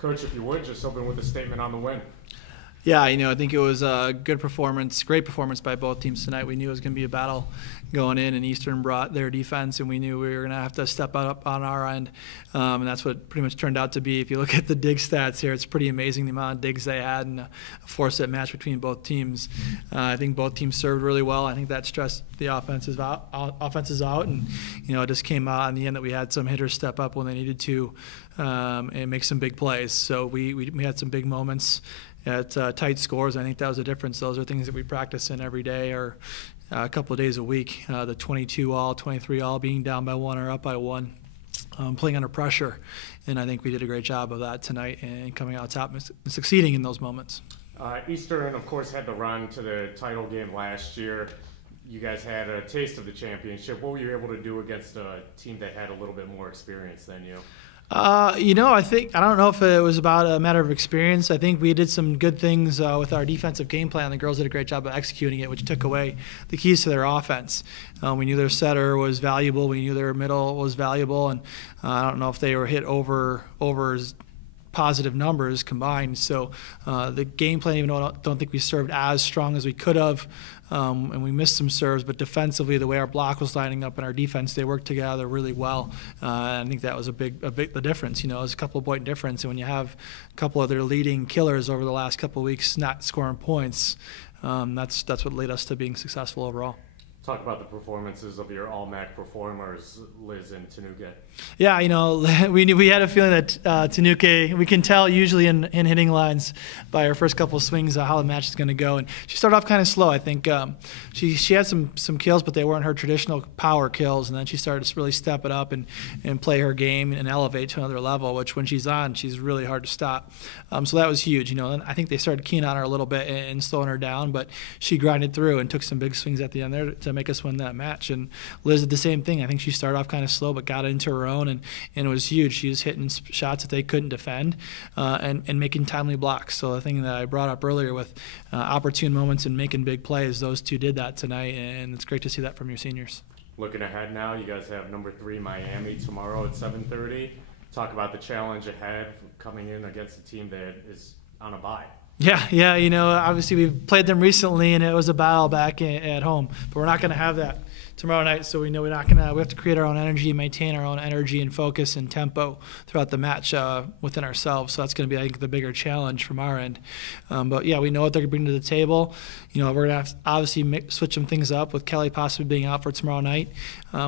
Coach, if you would, just open with a statement on the win. Yeah, I think it was a good performance, great performance by both teams tonight. We knew it was going to be a battle going in, and Eastern brought their defense, and we knew we were going to have to step up on our end, and that's what pretty much turned out to be. If you look at the dig stats here, it's pretty amazing the amount of digs they had in a four-set match between both teams. I think both teams served really well. I think that stressed the offenses out, and it just came out in the end that we had some hitters step up when they needed to and make some big plays. So we had some big moments at tight scores. I think that was a difference. Those are things that we practice in every day or a couple of days a week. The 22-all, 23-all, being down by one or up by one, playing under pressure. And I think we did a great job of that tonight and coming out top and succeeding in those moments. Eastern, of course, had the run to the title game last year. You guys had a taste of the championship. What were you able to do against a team that had a little bit more experience than you? I don't know if it was about a matter of experience. I think we did some good things with our defensive game plan. The girls did a great job of executing it, which took away the keys to their offense. We knew their setter was valuable. We knew their middle was valuable, and I don't know if they were hit over positive numbers combined. So the game plan, even though I don't think we served as strong as we could have, and we missed some serves, but defensively, the way our block was lining up and our defense, they worked together really well. I think that was the difference. It was a couple of point difference, and when you have a couple of their leading killers over the last couple of weeks not scoring points, that's what led us to being successful overall. Talk about the performances of your all-MAC performers, Liz and Tanuke. Yeah, we had a feeling that Tanuke, we can tell usually in hitting lines by her first couple of swings how the match is going to go. And she started off kind of slow. I think she had some kills, but they weren't her traditional power kills. And then she started to really step it up and play her game and elevate to another level, which when she's on, she's really hard to stop. So that was huge. And I think they started keying on her a little bit and slowing her down, but she grinded through and took some big swings at the end there to make us win that match. And Liz did the same thing. I think she started off kind of slow but got into her own, and it was huge. She was hitting shots that they couldn't defend and making timely blocks. So the thing that I brought up earlier with opportune moments and making big plays, those two did that tonight, and it's great to see that from your seniors. Looking ahead now, you guys have number 3 Miami tomorrow at 7:30. Talk about the challenge ahead coming in against a team that is on a bye. Yeah, obviously we've played them recently, and it was a battle back at home. But we're not going to have that tomorrow night, so we know we have to create our own energy, maintain our own energy and focus and tempo throughout the match within ourselves. So that's going to be, I think, the bigger challenge from our end. But yeah, we know what they're going to bring to the table. We're going to have to obviously switch some things up with Kelly possibly being out for tomorrow night,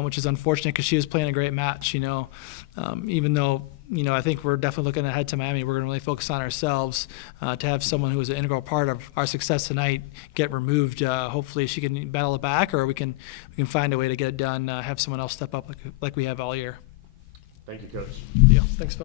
which is unfortunate because she was playing a great match. Even though I think we're definitely looking ahead to Miami. We're going to really focus on ourselves to have someone who was an integral part of our success tonight get removed. Hopefully she can battle it back, or we can find a way to get it done, have someone else step up like we have all year. Thank you, Coach. Yeah, thanks, Phil.